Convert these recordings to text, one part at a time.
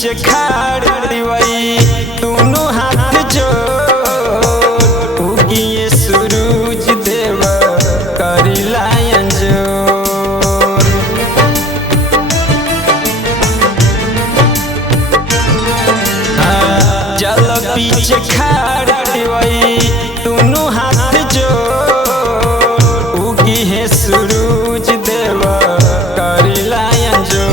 पीछे खाड़ दिवई दोनों हाथ जोड़ उगिए सूरज देव करिला अंजोर। जल पीछे खाड़ दिवई दोनों हाथ जोड़ उगी है सूरज देव करिला अंजोर।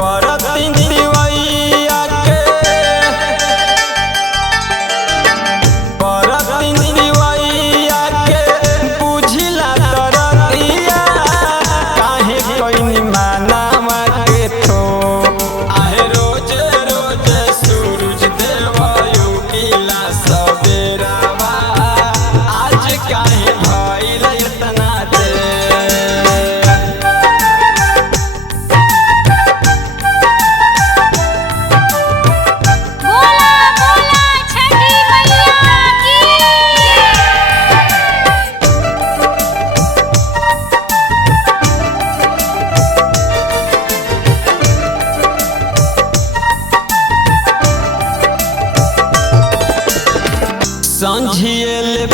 बरतिन दिवैया के बुझिला तरतिया काहे कोई मानावा के थो आहे रोज रोज सूरज देव उगिला सबेरावा आज काहे भइल इतना संझिए ले